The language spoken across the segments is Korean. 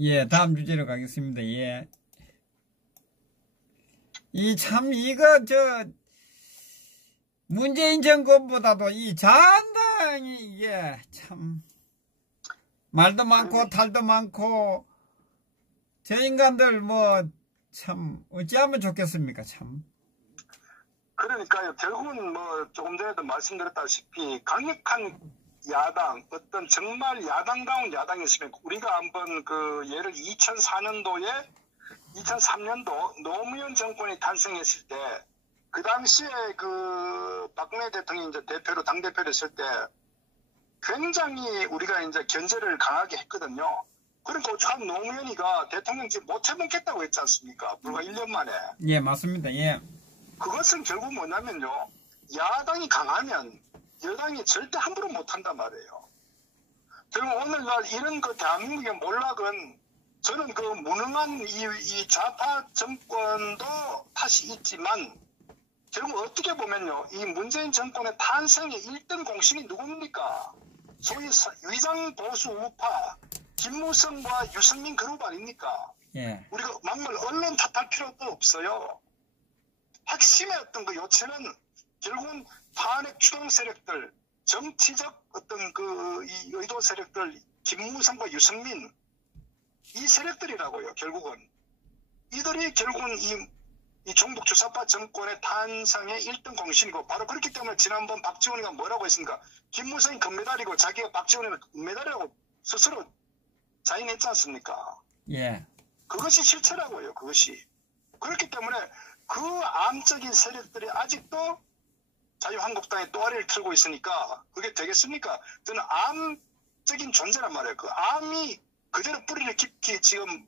예, 다음 주제로 가겠습니다. 예. 이거, 문재인 정권보다도 이 자한당이, 이게, 참, 말도 많고, 탈도 많고, 저 인간들 참, 어찌하면 좋겠습니까, 참. 그러니까요, 결국은 조금 전에도 말씀드렸다시피, 강력한 야당, 어떤 정말 야당다운 야당이었으면, 우리가 한번 예를 2003년도 노무현 정권이 탄생했을 때, 그 당시에 박근혜 대통령이 이제 당대표로 했을 때, 굉장히 우리가 이제 견제를 강하게 했거든요. 그러니까 참 노무현이가 대통령직 못 해먹겠다고 했지 않습니까? 불과 1년 만에. 예, 맞습니다. 예. 그것은 결국 뭐냐면요. 야당이 강하면 여당이 절대 함부로 못한단 말이에요. 결국 오늘날 이런 대한민국의 몰락은 저는 무능한 이 좌파 정권도 탓이 있지만 결국 어떻게 보면요. 이 문재인 정권의 탄생의 1등 공신이 누굽니까? 소위 위장 보수 우파 김무성과 유승민 그룹 아닙니까? 예. 우리가 막말 언론 탓할 필요도 없어요. 핵심의 어떤 요체는 결국은 탄핵 추동 세력들, 정치적 어떤 이 의도 세력들, 김무성과 유승민, 이 세력들이라고요, 결국은. 이들이 결국은 이 종북 주사파 정권의 탄생의 1등 공신이고, 바로 그렇기 때문에 지난번 박지원이가 뭐라고 했습니까? 김무성이 금메달이고 자기가 박지원이는 은메달이라고 스스로 자인했지 않습니까? 예. 그것이 실체라고요, 그것이. 그렇기 때문에 그 암적인 세력들이 아직도 자유한국당의 또아리를 틀고 있으니까 그게 되겠습니까? 저는 암적인 존재란 말이에요. 그 암이 그대로 뿌리를 깊이 지금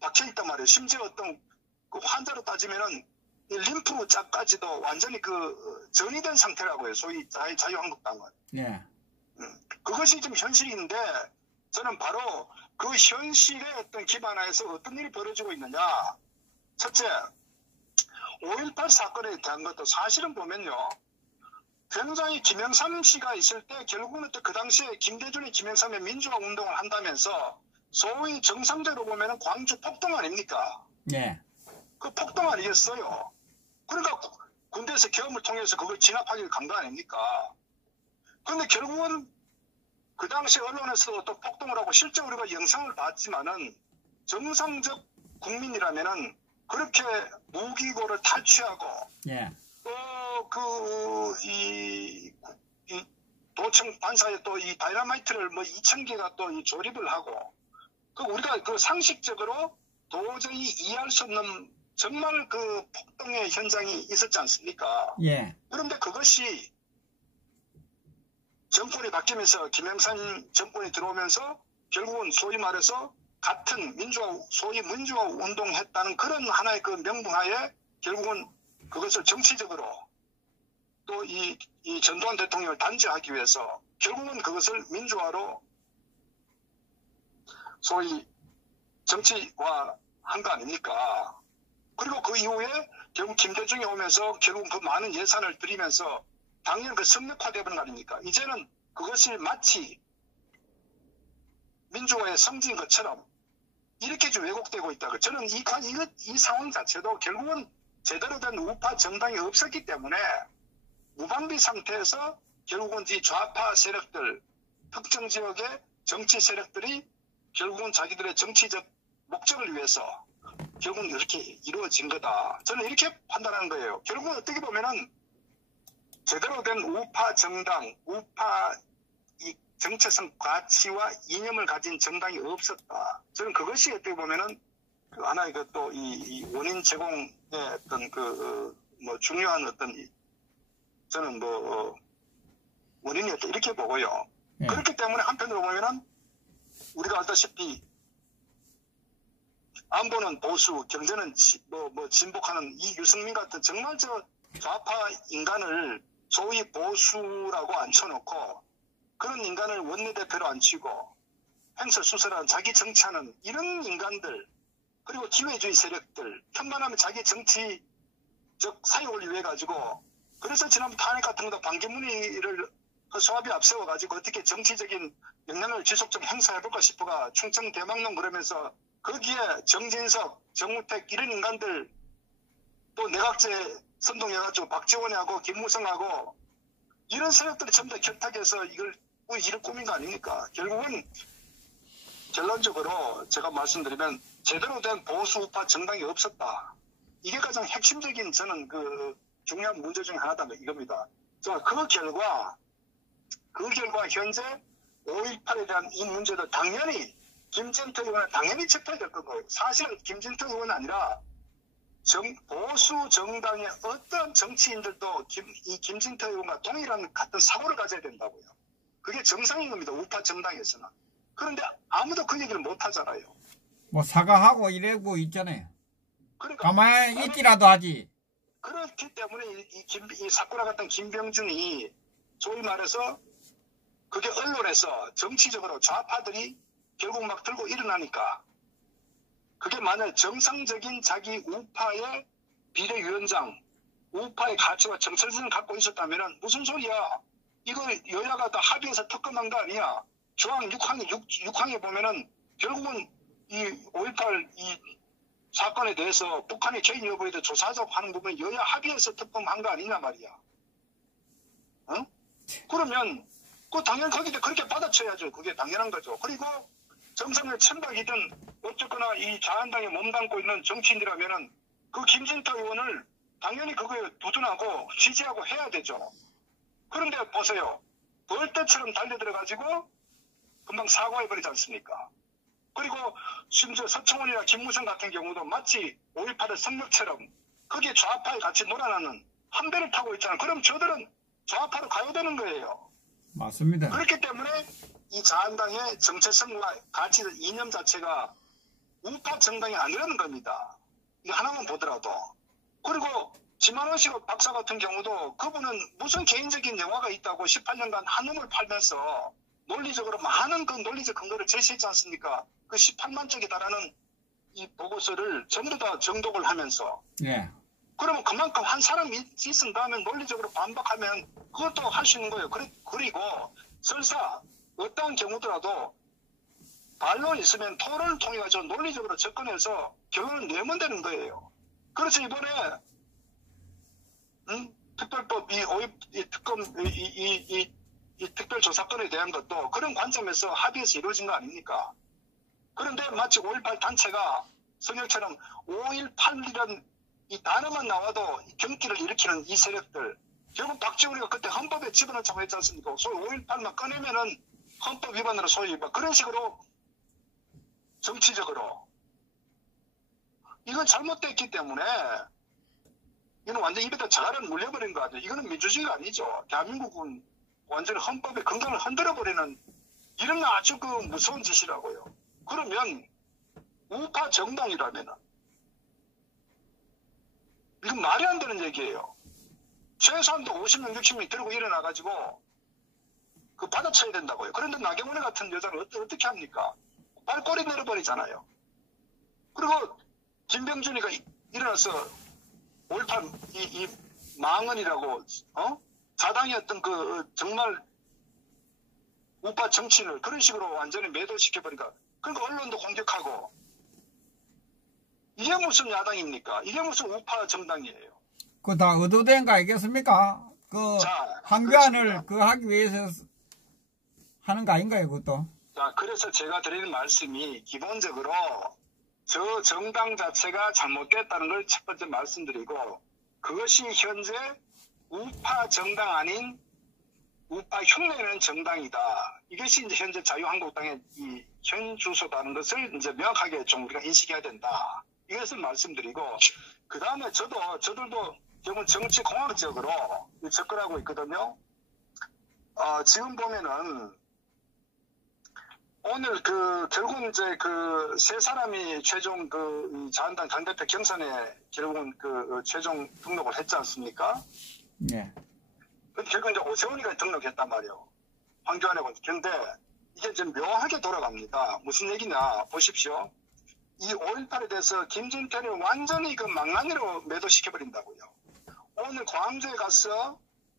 박혀있단 말이에요. 심지어 어떤 환자로 따지면은 이 림프자까지도 완전히 전이된 상태라고요. 소위 자유한국당은. 예. 그것이 좀 현실인데 저는 바로 그 현실에 어떤 기반하에서 어떤 일이 벌어지고 있느냐. 첫째, 5.18 사건에 대한 것도 사실은 보면요. 굉장히 김영삼 씨가 있을 때 결국은 또 그 당시에 김대중이 김영삼의 민주화 운동을 한다면서 소위 정상적으로 보면은 광주 폭동 아닙니까? 예. 그 폭동 아니겠어요? 그러니까 군대에서 계엄을 통해서 그걸 진압하기를 간 거 아닙니까? 그런데 결국은 그 당시 언론에서도 또 폭동을 하고 실제 우리가 영상을 봤지만은 정상적 국민이라면은 그렇게 무기고를 탈취하고 예. 또 이 도청 반사에 또 이 다이너마이트를 2,000개가 또 이 조립을 하고 우리가 상식적으로 도저히 이해할 수 없는 정말 폭동의 현장이 있었지 않습니까? 예. 그런데 그것이 정권이 바뀌면서 김영삼 정권이 들어오면서 결국은 소위 말해서 같은 소위 민주화 운동했다는 그런 하나의 명분하에 결국은 그것을 정치적으로 또 이 전두환 대통령을 단죄하기 위해서 결국은 그것을 민주화로 소위 정치화한 거 아닙니까? 그리고 그 이후에 결국 김대중이 오면서 결국 그 많은 예산을 들이면서 당연 성역화되는 거 아닙니까? 이제는 그것이 마치 민주화의 성지인 것처럼 이렇게 좀 왜곡되고 있다고. 저는 이 상황 자체도 결국은 제대로 된 우파 정당이 없었기 때문에 무방비 상태에서 결국은 이 좌파 세력들, 특정 지역의 정치 세력들이 결국은 자기들의 정치적 목적을 위해서 결국은 이렇게 이루어진 거다. 저는 이렇게 판단하는 거예요. 결국은 어떻게 보면은 제대로 된 우파 정당, 우파 이 정체성 가치와 이념을 가진 정당이 없었다. 저는 그것이 어떻게 보면은 하나의 또 이 원인 제공의 어떤 중요한 어떤 저는 원인이었다 이렇게 보고요. 네. 그렇기 때문에 한편으로 보면은 우리가 알다시피 안보는 보수, 경제는 진보하는 이 유승민 같은 정말 좌파 인간을 소위 보수라고 앉혀놓고 그런 인간을 원내대표로 앉히고 횡설수설하는 자기 정치하는 이런 인간들 그리고 기회주의 세력들 편만하면 자기 정치적 사용을 위해 가지고 그래서 지난번 탄핵 같은 것도 반기문이를 그 소합이 앞세워가지고 어떻게 정치적인 영향을 지속적으로 행사해볼까 싶어가 충청 대망론 그러면서 거기에 정진석, 정우택 이런 인간들 또 내각제 선동해가지고 박지원하고 김무성하고 이런 세력들이 전부 다 결탁해서 이걸 꾸민 거 아닙니까? 결국은 결론적으로 제가 말씀드리면 제대로 된 보수 우파 정당이 없었다. 이게 가장 핵심적인 저는 그 중요한 문제 중에 하나다 이겁니다. 그 결과 현재 5.18에 대한 이 문제도 당연히 김진태 의원은 당연히 체포해야 될 거고요. 사실은 김진태 의원은 아니라 보수 정당의 어떤 정치인들도 이 김진태 의원과 동일한 같은 사고를 가져야 된다고요. 그게 정상인 겁니다. 우파 정당에서는. 그런데 아무도 그 얘기를 못 하잖아요. 뭐 사과하고 이러고 있잖아요. 그러니까 가만히 있기라도 하지. 그렇기 때문에 이 사쿠라 같은 김병준이 소위 말해서 그게 언론에서 정치적으로 좌파들이 결국 막 들고 일어나니까 그게 만약 정상적인 자기 우파의 비례위원장, 우파의 가치와 정체성을 갖고 있었다면 무슨 소리야? 이거 여야가 다 합의해서 특검한 거 아니야? 조항 6항에 보면은 결국은 이 5.18 이 사건에 대해서 북한의 개인 여부에 대해 조사하자고 하는 부분 여야 합의해서 특검한 거 아니냐 말이야. 응? 그러면 당연히 거기다 그렇게 받아쳐야죠. 그게 당연한 거죠. 그리고 정상의 천박이든 어쨌거나 이 자한당에 몸담고 있는 정치인이라면은 그 김진태 의원을 당연히 그거에 두둔하고 지지하고 해야 되죠. 그런데 보세요. 벌떼처럼 달려들어가지고 금방 사과해버리지 않습니까? 그리고 심지어 서청원이나 김무성 같은 경우도 마치 5.18의 성역처럼 거기에 좌파에 같이 놀아나는 한 배를 타고 있잖아요. 그럼 저들은 좌파로 가야 되는 거예요. 맞습니다. 그렇기 때문에 이 자한당의 정체성과 가치 이념 자체가 우파 정당이 아니라는 겁니다. 이거 하나만 보더라도. 그리고 지만원식 박사 같은 경우도 그분은 무슨 개인적인 영화가 있다고 18년간 한음을 팔면서 논리적으로 많은 그 논리적 근거를 제시했지 않습니까? 그 18만 쪽에 달하는 이 보고서를 전부 다 정독을 하면서. 예. 그러면 그만큼 한 사람이 있은 다음에 논리적으로 반박하면 그것도 할 수 있는 거예요. 그리고 설사 어떠한 경우더라도 반론이 있으면 토론을 통해 가지고 논리적으로 접근해서 결론을 내면 되는 거예요. 그래서 이번에 특별법 이 특검 이 특별조사건에 대한 것도 그런 관점에서 합의해서 이루어진 거 아닙니까? 그런데 마치 5.18 단체가 성역처럼 5.18이란 이 단어만 나와도 경기를 일으키는 이 세력들, 결국 박지원이가 그때 헌법에 집어넣자고 했지 않습니까? 소위 5.18만 꺼내면은 헌법 위반으로 소위 그런 식으로 정치적으로 이건 잘못됐기 때문에 이건 완전 입에다 자갈을 물려버린 거 아니에요. 이거는 민주주의가 아니죠. 대한민국은 완전히 헌법의 근간을 흔들어버리는 이런 아주 그 무서운 짓이라고요. 그러면 우파 정당이라면은 이건 말이 안 되는 얘기예요. 최소한도 50명, 60명 들고 일어나가지고 그 받아쳐야 된다고요. 그런데 나경원의 같은 여자는 어떻게 합니까? 발꼬리 내려버리잖아요. 그리고 김병준이가 일어나서 5.18 이 망언이라고 자당이었던 그 정말 우파 정치인을 그런 식으로 완전히 매도시켜버리니까 그러니까 언론도 공격하고 이게 무슨 야당입니까? 이게 무슨 우파 정당이에요? 그거 다 의도된 거 아니겠습니까? 항변을 하기 위해서 하는 거 아닌가요, 그것도? 자, 그래서 제가 드리는 말씀이 기본적으로 저 정당 자체가 잘못됐다는 걸 첫 번째 말씀드리고 그것이 현재 우파 정당 아닌 우파 흉내내는 정당이다. 이것이 이제 현재 자유한국당의 이 현 주소라는 것을 이제 명확하게 좀 우리가 인식해야 된다. 이것을 말씀드리고 그 다음에 저들도 결국은 정치공학적으로 접근하고 있거든요. 지금 보면은 오늘 결국은 이제 세 사람이 최종 자한당 당대표 경선에 결국은 최종 등록을 했지 않습니까? 예. 결국 이제 오세훈이가 등록했단 말이에요. 황교안하고. 그런데 이게 지금 묘하게 돌아갑니다. 무슨 얘기냐 보십시오. 이 5.18에 대해서 김진태를 완전히 망나니로 매도시켜버린다고요. 오늘 광주에 가서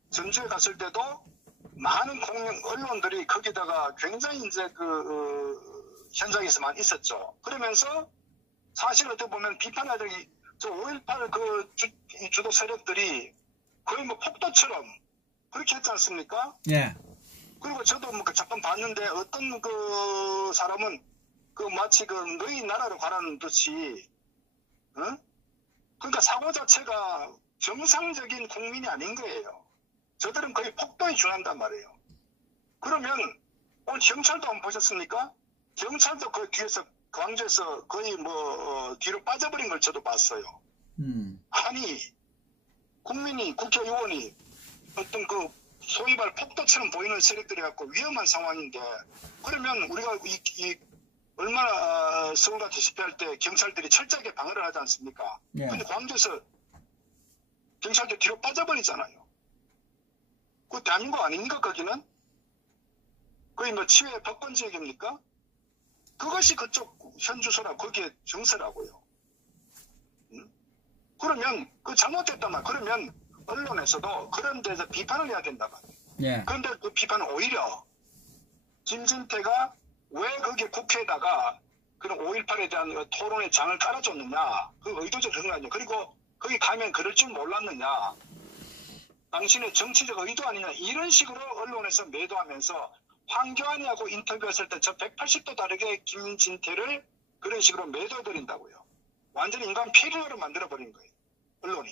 전주에 갔을 때도 많은 언론들이 거기다가 굉장히 이제 현장에서만 있었죠. 그러면서 사실 어떻게 보면 비판하더니 저 5.18 주도 세력들이 거의 뭐 폭도처럼 그렇게 했지 않습니까? 예. 그리고 저도 뭐 잠깐 봤는데 어떤 사람은 마치 너희 나라로 가라는 듯이, 어? 그러니까 사고 자체가 정상적인 국민이 아닌 거예요. 저들은 거의 폭도에 준한단 말이에요. 그러면 오늘 경찰도 안 보셨습니까? 경찰도 그 뒤에서 광주에서 거의 뒤로 빠져버린 걸 저도 봤어요. 아니 국민이 국회의원이 어떤 소위 말 폭도처럼 보이는 세력들이 갖고 위험한 상황인데 그러면 우리가 얼마나 서울같이 집회할 때 경찰들이 철저하게 방어를 하지 않습니까? 예. 근데 광주에서 경찰들 뒤로 빠져버리잖아요. 그 대한민국 아닙니까 거기는? 거의 치외 법권 지역입니까? 그것이 그쪽 현 주소라고 그게 정서라고요. 그러면 잘못됐단 말. 그러면 언론에서도 그런 데서 비판을 해야 된다 말이에요. 예. 그런데 그 비판은 오히려 김진태가 왜 거기에 국회에다가 그런 5.18에 대한 토론의 장을 깔아줬느냐. 그 의도적 그런 거 아니냐. 그리고 거기 가면 그럴 줄 몰랐느냐. 당신의 정치적 의도 아니냐. 이런 식으로 언론에서 매도하면서 황교안이하고 인터뷰했을 때 저 180도 다르게 김진태를 그런 식으로 매도해버린다고요. 완전히 인간 폐륜으로 만들어버린 거예요. 언론이.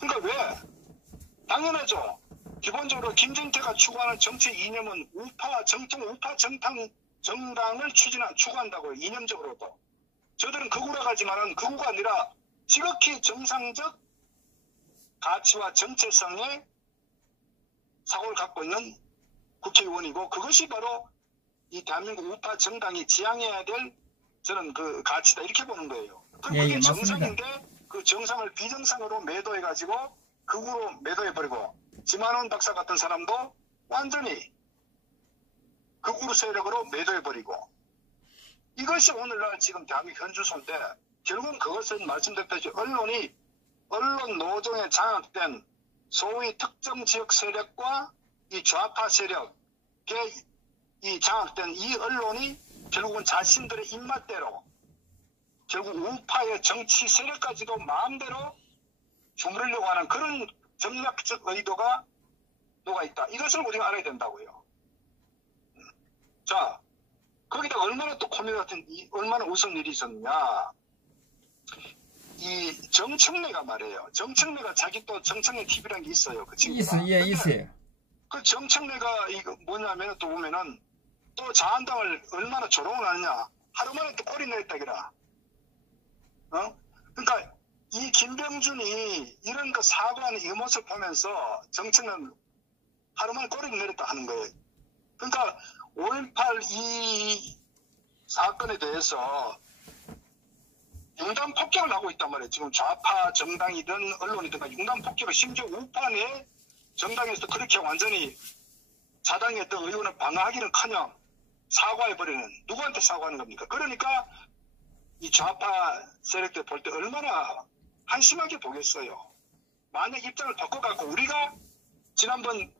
그러니까 왜? 당연하죠. 기본적으로 김진태가 추구하는 정치 이념은 정통 우파 정당을 추구한다고요. 이념적으로도. 저들은 극우라 하지만은 극우가 아니라 지극히 정상적 가치와 정체성의 사고를 갖고 있는 국회의원이고 그것이 바로 이 대한민국 우파 정당이 지향해야 될 저는 가치다 이렇게 보는 거예요. 그럼 예, 그게 예, 정상인데 그 정상을 비정상으로 매도해가지고 극우로 매도해버리고 지만원 박사 같은 사람도 완전히 극우로 세력으로 매도해버리고 이것이 오늘날 지금 대한민국 현주소인데 결국은 그것은 말씀드렸듯이 언론 노정에 장악된 소위 특정 지역 세력과 이 좌파 세력에 이 장악된 이 언론이 결국은 자신들의 입맛대로 결국 우파의 정치 세력까지도 마음대로 주무르려고 하는 그런 전략적 의도가 녹아있다. 이것을 우리가 알아야 된다고요. 자, 거기다 얼마나 또 코미디 같은 얼마나 우스운 일이 있었느냐. 이 정청래가 말이에요. 정청래가 자기 또 정청래 TV라는 게 있어요. 그 친구가. 있어요. 그 정청래가 이거 뭐냐면 또 보면은 또 자한당을 얼마나 조롱을 하느냐. 하루 만에 또 꼬리 내렸다기라. 그러니까 이 김병준이 이런 거 사과하는 이 모습을 보면서 정청래는 하루 만에 꼬리를 내렸다 하는 거예요. 그러니까 5.18 이 사건에 대해서 융단 폭격을 하고 있단 말이에요. 지금 좌파 정당이든 언론이든 융단 폭격을 심지어 우파 내 정당에서 그렇게 완전히 자당했던 의원을 방어하기는커녕 사과해버리는 누구한테 사과하는 겁니까? 그러니까 이 좌파 세력들 볼 때 얼마나 한심하게 보겠어요. 만약 입장을 바꿔갖고 우리가 지난번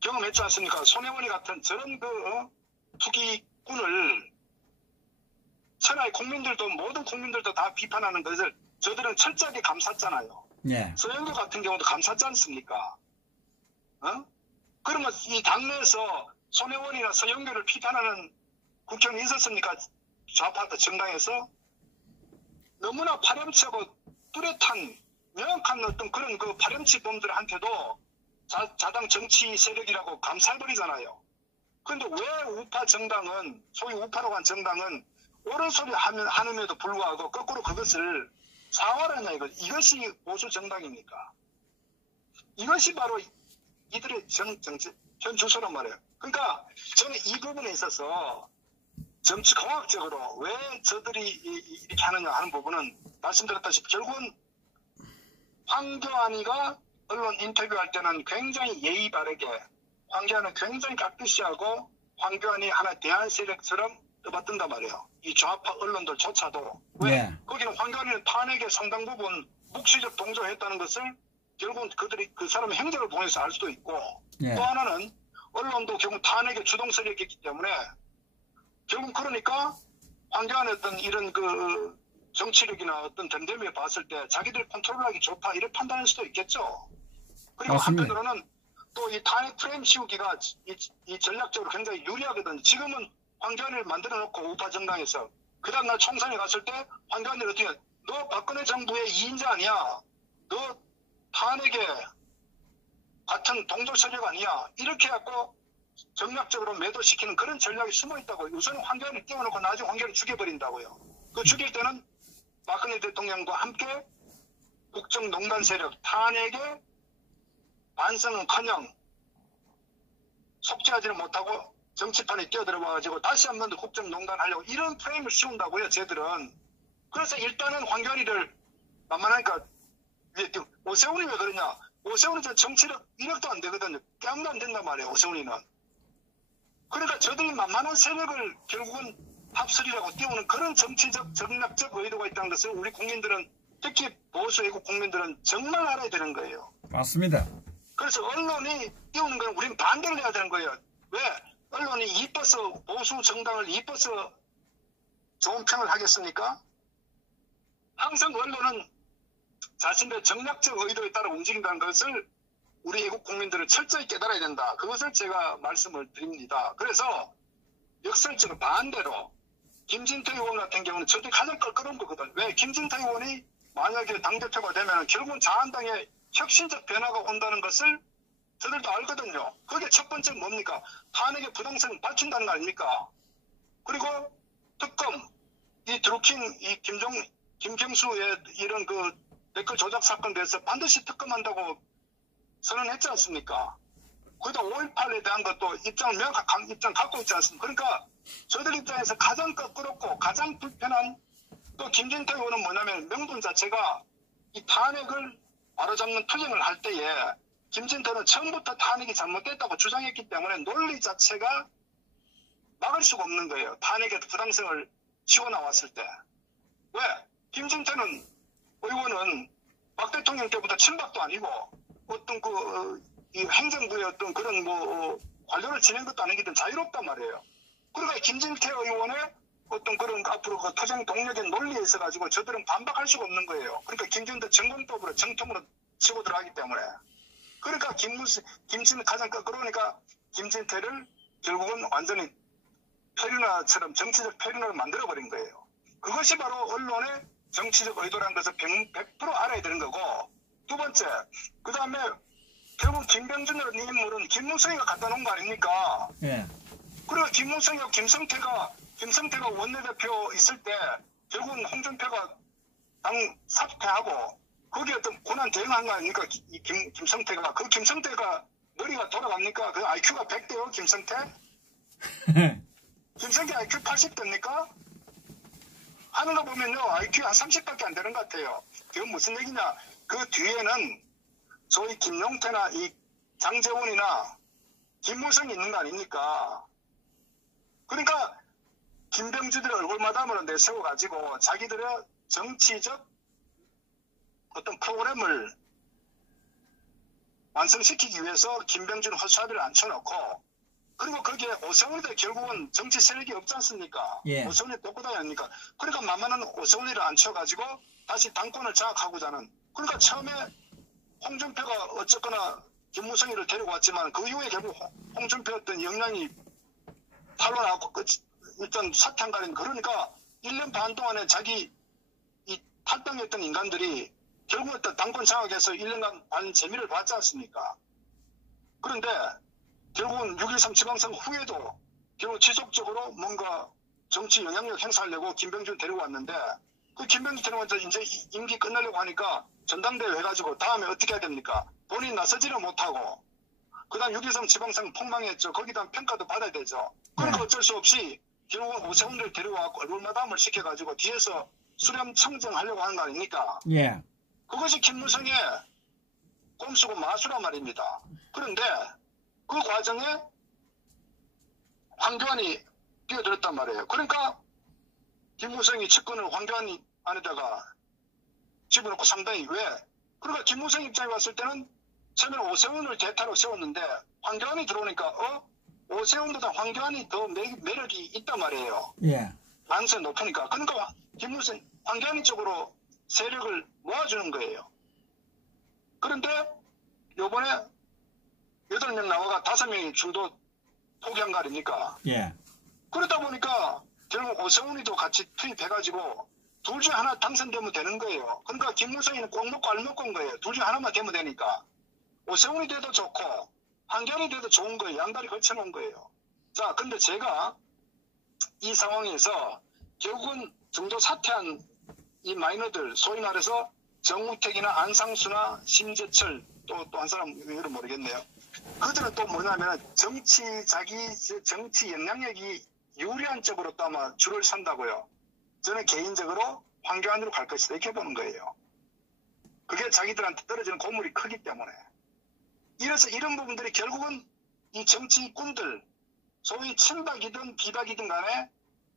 경험했지 않습니까? 손혜원이 같은 저런 투기꾼을 천하의 국민들도 모든 국민들도 다 비판하는 것을 저들은 철저하게 감쌌잖아요. 예. 서영교 같은 경우도 감쌌지 않습니까? 그러면 이 당내에서 손혜원이나 서영교를 비판하는 국회의원이 있었습니까? 좌파 정당에서 너무나 파렴치하고 뚜렷한 명확한 어떤 그런 파렴치범들한테도 자당 정치 세력이라고 감싸버리잖아요. 그런데 왜 우파 정당은 소위 우파로 간 정당은 옳은 소리 하는에도 불구하고 거꾸로 그것을 사과를 하냐 이것이 보수 정당입니까? 이것이 바로 이들의 현 주소란 말이에요. 그러니까 저는 이 부분에 있어서 정치공학적으로 왜 저들이 이렇게 하느냐 하는 부분은 말씀드렸다시피 결국은 황교안이가 언론 인터뷰할 때는 굉장히 예의 바르게 황교안은 굉장히 깍듯이하고 황교안이 하나 대한 세력처럼 떠받든단 말이에요. 이 좌파 언론들조차도. 왜? 네. 거기는 황교안이는 탄핵의 상당 부분 묵시적 동조했다는 것을 결국은 그들이 그 사람의 행적을 보내서 알 수도 있고 예. 또 하나는 언론도 결국 탄핵의 주동 세력이 있기 때문에 결국 그러니까 황교안의 어떤 이런 그 정치력이나 어떤 댐댐에 봤을 때 자기들 컨트롤하기 좋다 이런 판단할 수도 있겠죠. 그리고 맞습니다. 한편으로는 또 이 탄핵 프레임 씌우기가 이 전략적으로 굉장히 유리하거든요. 지금은 황교안을 만들어 놓고 우파 정당에서 그 다음날 총선에 갔을 때 황교안이 어떻게 너 박근혜 정부의 2인자 아니야. 너 탄핵에 같은 동조 세력 아니야. 이렇게 해갖고 전략적으로 매도시키는 그런 전략이 숨어 있다고. 우선 황교안을 띄워놓고 나중에 황교안을 죽여버린다고요. 그 죽일 때는 박근혜 대통령과 함께 국정농단 세력 탄핵에 반성은커녕 속죄하지는 못하고 정치판에 뛰어들어가지고 다시 한 번 더 국정농단 하려고 이런 프레임을 씌운다고요. 쟤들은. 그래서 일단은 황교안이를 만만하니까 오세훈이 왜 그러냐. 오세훈은 저 정치력 1억도 안 되거든요. 뺨도 안 된단 말이에요. 오세훈이는. 그러니까 저들이 만만한 세력을 결국은 합설이라고 띄우는 그런 정치적 전략적 의도가 있다는 것을 우리 국민들은 특히 보수 애국 국민들은 정말 알아야 되는 거예요. 맞습니다. 그래서 언론이 띄우는 건 우리는 반대를 해야 되는 거예요. 왜? 언론이 이뻐서 보수 정당을 이뻐서 좋은 평을 하겠습니까? 항상 언론은 자신의 정략적 의도에 따라 움직인다는 것을 우리 애국 국민들은 철저히 깨달아야 된다. 그것을 제가 말씀을 드립니다. 그래서 역설적으로 반대로 김진태 의원 같은 경우는 저도 가장 껄끄러운 거거든. 왜? 김진태 의원이 만약에 당대표가 되면 결국은 자한당에 혁신적 변화가 온다는 것을 저들도 알거든요. 그게 첫 번째 뭡니까? 탄핵의 부당성을 받친다는 거 아닙니까? 그리고 특검, 이 드루킹, 이 김경수의 이런 그 댓글 조작 사건에 대해서 반드시 특검한다고 선언했지 않습니까? 거기다 5.18에 대한 것도 입장을 명확한 입장 갖고 있지 않습니까? 그러니까 저들 입장에서 가장 껄끄럽고 가장 불편한 또 김진태 의원은 뭐냐면 명분 자체가 이 탄핵을 바로잡는 투쟁을 할 때에 김진태는 처음부터 탄핵이 잘못됐다고 주장했기 때문에 논리 자체가 막을 수가 없는 거예요. 탄핵의 부당성을 치고 나왔을 때. 왜? 김진태는 의원은 박 대통령 때부터 친박도 아니고 어떤 이 행정부의 어떤 그런 관료를 지낸 것도 아니기 때문에 자유롭단 말이에요. 그러니까 김진태 의원의 어떤 그런 앞으로 그 투쟁 동력의 논리에 있어가지고 저들은 반박할 수가 없는 거예요. 그러니까 김진태 정권법으로 정통으로 치고 들어가기 때문에. 그러니까 김진태 가장 그러니까 김진태를 결국은 완전히 페류나처럼 정치적 페류나를 만들어버린 거예요. 그것이 바로 언론의 정치적 의도라는 것을 100% 알아야 되는 거고 두 번째, 그 다음에 결국 김병준이라는 인물은 김무성이가 갖다 놓은 거 아닙니까? 예. 그리고 김무성이하고 김성태가 원내대표 있을 때 결국은 홍준표가 당 사퇴하고 거기에 어떤 고난 대응한 거 아닙니까? 김성태가. 그 김성태가 머리가 돌아갑니까? 그 IQ가 100대요, 김성태? 김성태 IQ 80대입니까? 하는 거 보면요, IQ 한 30밖에 안 되는 것 같아요. 그건 무슨 얘기냐? 그 뒤에는 소위 김용태나 이 장재원이나 김무성이 있는 거 아닙니까? 그러니까 김병주들의 얼굴마담으로 내세워가지고 자기들의 정치적 어떤 프로그램을 완성시키기 위해서 김병준 허수아비를 앉혀놓고 그리고 거기에 오세훈이도 결국은 정치 세력이 없지 않습니까? 예. 오세훈이 똑고다이 아닙니까? 그러니까 만만한 오세훈이를 앉혀가지고 다시 당권을 장악하고자 하는. 그러니까 처음에 홍준표가 어쨌거나 김무성이를 데리고 왔지만 그 이후에 결국 홍준표 어떤 역량이 탄로나고 일단 사퇴한 거 아닙니까? 그러니까 1년 반 동안에 자기 이 탈당했던 인간들이 결국 당권 장악해서 1년간 반 재미를 봤지 않습니까? 그런데 결국은 6.13 지방선거 후에도 결국 지속적으로 뭔가 정치 영향력 행사하려고 김병준 데리고 왔는데 그 김병준 데리고 와서 이제 임기 끝나려고 하니까 전당대회 해가지고 다음에 어떻게 해야 됩니까? 본인 나서지를 못하고 그 다음 6.13 지방선거 폭망했죠. 거기다 평가도 받아야 되죠. 그러니까 어쩔 수 없이 결국은 오세훈을 데려와서 얼굴마담을 시켜가지고 뒤에서 수렴 청정하려고 하는 거 아닙니까? 예. 그것이 김무성의 꼼수고 마수란 말입니다. 그런데 그 과정에 황교안이 뛰어들었단 말이에요. 그러니까 김무성이 측근을 황교안 안에다가 집어넣고 상당히 왜? 그러니까 김무성 입장에 봤을 때는 처음에 오세훈을 대타로 세웠는데 황교안이 들어오니까 오세훈보다 황교안이 더 매력이 있단 말이에요. 예. 가능성이 높으니까. 그러니까 김무성 황교안 쪽으로 세력을 모아주는 거예요. 그런데 요번에 8명 나와가 5명이 중도 포기한 거 아닙니까? 예. 그러다 보니까 결국 오세훈이도 같이 투입해가지고 둘 중 하나 당선되면 되는 거예요. 그러니까 김무성이는 꼭 먹고 알 먹고 온 거예요. 둘 중 하나만 되면 되니까. 오세훈이 돼도 좋고 황교안이 돼도 좋은 거예요. 양다리 걸쳐놓은 거예요. 자, 근데 제가 이 상황에서 결국은 중도 사퇴한 이 마이너들, 소위 말해서 정우택이나 안상수나 심재철, 또 한 사람 이름 모르겠네요. 그들은 또 뭐냐면 자기 정치 영향력이 유리한 쪽으로 또 아마 줄을 선다고요. 저는 개인적으로 황교안으로 갈 것이다 이렇게 보는 거예요. 그게 자기들한테 떨어지는 고물이 크기 때문에. 이래서 이런 부분들이 결국은 이 정치꾼들, 소위 친박이든 비박이든 간에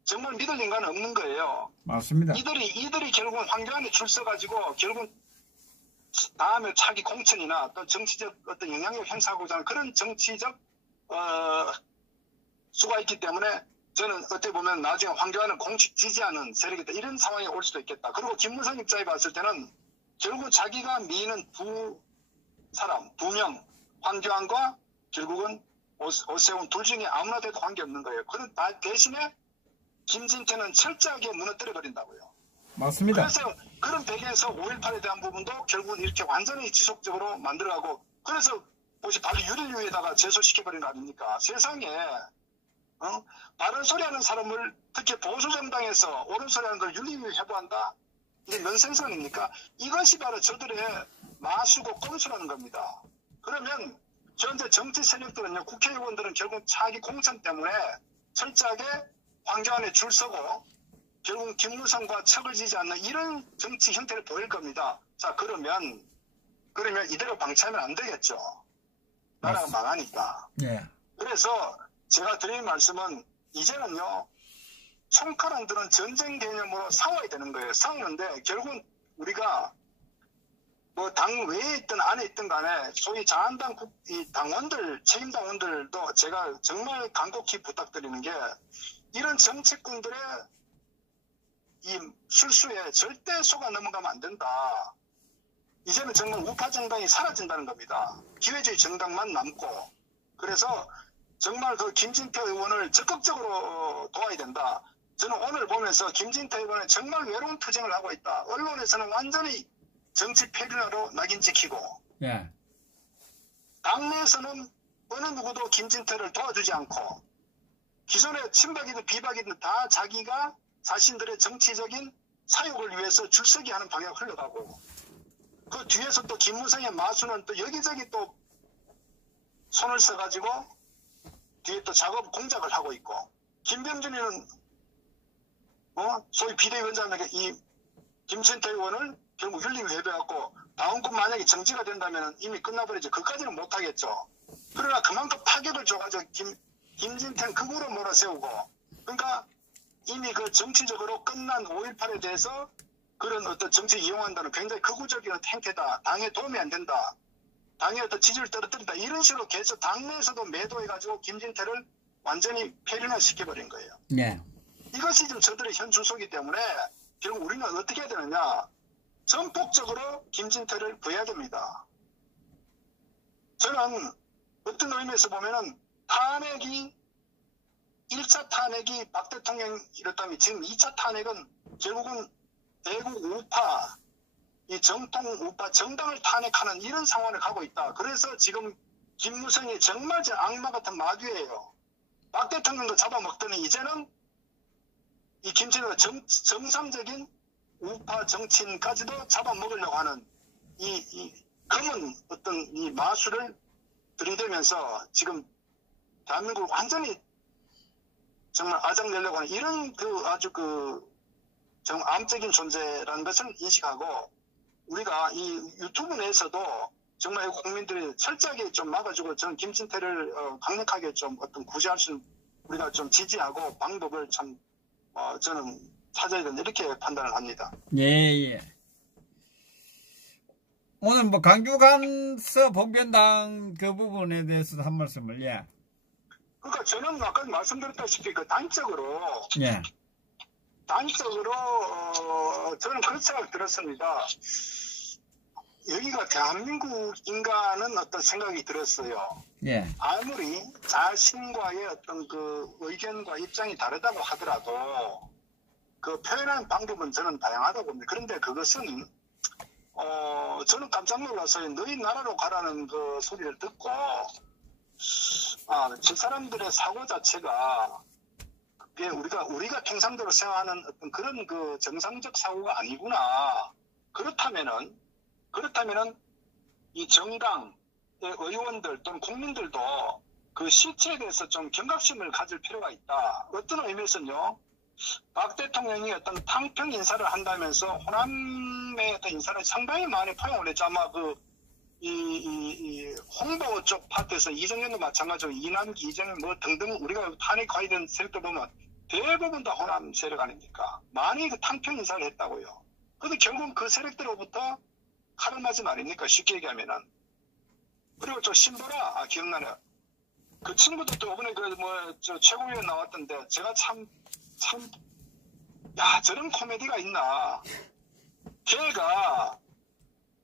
정말 믿을 인간은 없는 거예요. 맞습니다. 이들이 결국은 황교안에 줄 서가지고 결국은 다음에 차기 공천이나 또 정치적 어떤 영향력 행사하고자 하는 그런 정치적 수가 있기 때문에 저는 어떻게 보면 나중에 황교안을 공식 지지하는 세력이다 이런 상황이 올 수도 있겠다. 그리고 김무성 입장에 봤을 때는 결국 자기가 미는 두 명, 황교안과 결국은 오세훈 둘 중에 아무나 돼도 관계없는 거예요. 그런 대신에 김진태는 철저하게 무너뜨려 버린다고요. 맞습니다. 그래서 그런 배경에서 5.18에 대한 부분도 결국은 이렇게 완전히 지속적으로 만들어가고 그래서 혹시 바로 유리유에다가 제소시켜버린 거 아닙니까? 세상에 바른 소리 하는 사람을 특히 보수정당에서 옳은 소리 하는 걸 유리유에 해부한다? 이게 넌센스 아닙니까? 이것이 바로 저들의 마수고 꼼수라는 겁니다. 그러면 현재 정치 세력들은요, 국회의원들은 결국 자기 공천 때문에 철저하게 황교안에 줄 서고 결국 김무성과 척을 지지 않는 이런 정치 형태를 보일 겁니다. 자, 그러면 이대로 방치하면 안 되겠죠. 나라가 망하니까. 예. 그래서 제가 드린 말씀은 이제는요, 총칼 안 드는 전쟁 개념으로 싸워야 되는 거예요. 싸우는데 결국은 우리가 뭐 당 외에 있든 안에 있든 간에 소위 자한당 당원들, 책임당원들도 제가 정말 간곡히 부탁드리는 게 이런 정치꾼들의 이 술수에 절대 속아 넘어가면 안 된다. 이제는 정말 우파 정당이 사라진다는 겁니다. 기회주의 정당만 남고. 그래서 정말 그 김진태 의원을 적극적으로 도와야 된다. 저는 오늘 보면서 김진태 의원은 정말 외로운 투쟁을 하고 있다. 언론에서는 완전히 정치 패륜화로 낙인 찍히고 예. 당내에서는 어느 누구도 김진태를 도와주지 않고 기존의 친박이든 비박이든 다 자기가 자신들의 정치적인 사욕을 위해서 줄서기 하는 방향을 흘러가고 그 뒤에서 또 김무성의 마수는 또 여기저기 또 손을 써가지고 뒤에 또 작업 공작을 하고 있고 김병준이는 소위 비대위원장에게 이 김진태 의원을 결국 윤리위 회배하고 다음권 만약에 정지가 된다면 이미 끝나버리죠. 그까지는 못하겠죠. 그러나 그만큼 타격을 줘가지고 김진태는 극으로 몰아세우고 그러니까 이미 그 정치적으로 끝난 5.18에 대해서 그런 어떤 정치 이용한다는 굉장히 극우적인 행태다. 당에 도움이 안 된다. 당의 어떤 지지를 떨어뜨린다. 이런 식으로 계속 당내에서도 매도해가지고 김진태를 완전히 폐륜화시켜버린 거예요. 네. 이것이 지금 저들의 현 주소이기 때문에 결국 우리는 어떻게 해야 되느냐. 전폭적으로 김진태를 구해야 됩니다. 저는 어떤 의미에서 보면은 탄핵이 1차 탄핵이 박 대통령 이렇다면 지금 2차 탄핵은 결국은 대구 우파, 이 정통 우파 정당을 탄핵하는 이런 상황을 가고 있다. 그래서 지금 김무성이 정말 악마 같은 마귀예요. 박 대통령도 잡아먹더니 이제는 이 김진태가 정상적인 우파 정치인까지도 잡아먹으려고 하는 이 검은 어떤 이 마술을 들이대면서 지금 대한민국을 완전히 정말 아작내려고 하는 이런 아주 정말 암적인 존재라는 것을 인식하고 우리가 이 유튜브 내에서도 정말 국민들이 철저하게 좀 막아주고 저는 김진태를 강력하게 좀 어떤 구제할 수 있는 우리가 좀 지지하고 방법을 참 저는 찾아야 된다 이렇게 판단을 합니다. 예. 오늘 뭐 강규관서 봉변당 그 부분에 대해서 한 말씀을, 예. 그러니까 저는 아까 말씀드렸다시피 그 단적으로 예. 저는 그런 생각 들었습니다. 여기가 대한민국인가는 어떤 생각이 들었어요. 예. 아무리 자신과의 어떤 그 의견과 입장이 다르다고 하더라도 그 표현하는 방법은 저는 다양하다고 봅니다. 그런데 그것은 저는 깜짝 놀라서요. 너희 나라로 가라는 그 소리를 듣고 저 사람들의 사고 자체가 그게 우리가 통상적으로 생각하는 어떤 그런 그 정상적 사고가 아니구나. 그렇다면은 이 정당의 의원들 또는 국민들도 그 실체에 대해서 좀 경각심을 가질 필요가 있다. 어떤 의미에서는요. 박 대통령이 어떤 탕평 인사를 한다면서 호남의 어떤 인사를 상당히 많이 포용을 했죠. 아마 이 홍보 쪽 파트에서 이정현도 마찬가지로 이남기, 이정현 뭐 등등 우리가 탄핵 관련 세력들 보면 대부분 다 호남 세력 아닙니까? 많이 그 탕평 인사를 했다고요. 근데 결국 그 세력들로부터 칼을 맞은 아닙니까? 쉽게 얘기하면은. 그리고 저 신보라, 기억나네요. 그 친구도 또 이번에 최고위원 나왔던데, 제가 저런 코미디가 있나. 걔가,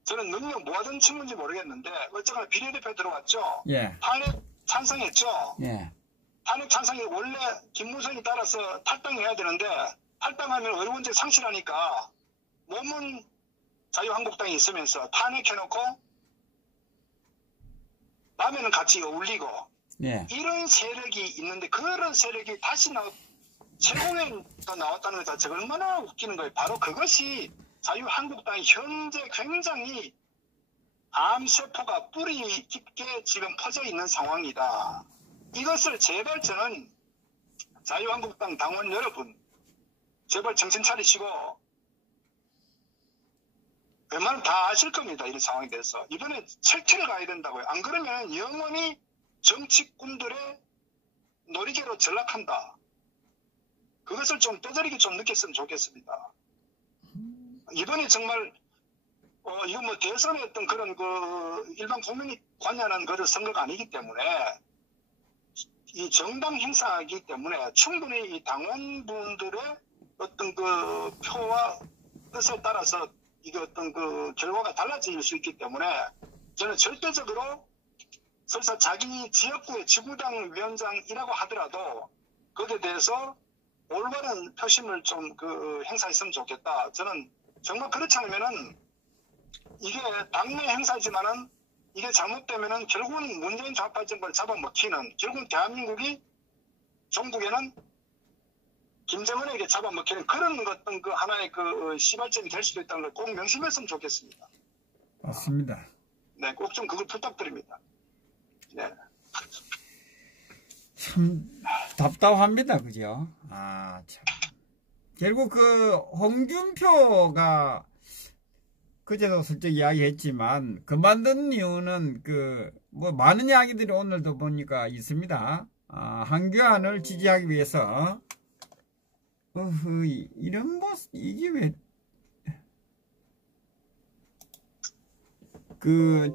저는 능력 뭐 하던 친구인지 모르겠는데, 어쨌거나 비례대표 들어왔죠? 예. 탄핵 찬성했죠? 예. 탄핵 찬성이 원래 김무성이 따라서 탈당해야 되는데, 탈당하면 의원제 상실하니까, 몸은 자유한국당이 있으면서 탄핵해놓고 밤에는 같이 어울리고 예. 이런 세력이 있는데 그런 세력이 다시 최고위원도 나왔다는 것 자체가 얼마나 웃기는 거예요. 바로 그것이 자유한국당이 현재 굉장히 암세포가 뿌리 깊게 지금 퍼져 있는 상황이다. 이것을 제발 저는 자유한국당 당원 여러분 제발 정신 차리시고 웬만하면 다 아실 겁니다. 이런 상황에 대해서. 이번에 철퇴를 가야 된다고요. 안 그러면 영원히 정치꾼들의 놀이개로 전락한다. 그것을 좀 떠들이게 좀 느꼈으면 좋겠습니다. 이번에 정말 이거 뭐 대선의 어떤 그런 일반 국민이 관여하는 그런 선거가 아니기 때문에 이 정당 행사이기 때문에 충분히 이 당원분들의 어떤 그 표와 뜻에 따라서 이게 어떤 그 결과가 달라질 수 있기 때문에 저는 절대적으로 설사 자기 지역구의 지구당 위원장이라고 하더라도 거기에 대해서 올바른 표심을 좀 행사했으면 좋겠다. 저는 정말 그렇지 않으면은 이게 당내 행사지만은 이게 잘못되면은 결국은 문재인 좌파 정부를 잡아먹히는 결국은 대한민국이 종국에는 김정은에게 잡아먹히는 그런 어떤 하나의 시발점이 될 수도 있다는 걸 꼭 명심했으면 좋겠습니다. 맞습니다. 네, 꼭 좀 그걸 부탁드립니다. 네. 참 답답합니다, 그죠? 참. 결국 홍준표가 그제도 슬쩍 이야기했지만 그만둔 이유는 뭐 많은 이야기들이 오늘도 보니까 있습니다. 한교안을 지지하기 위해서. 이런 이게 왜,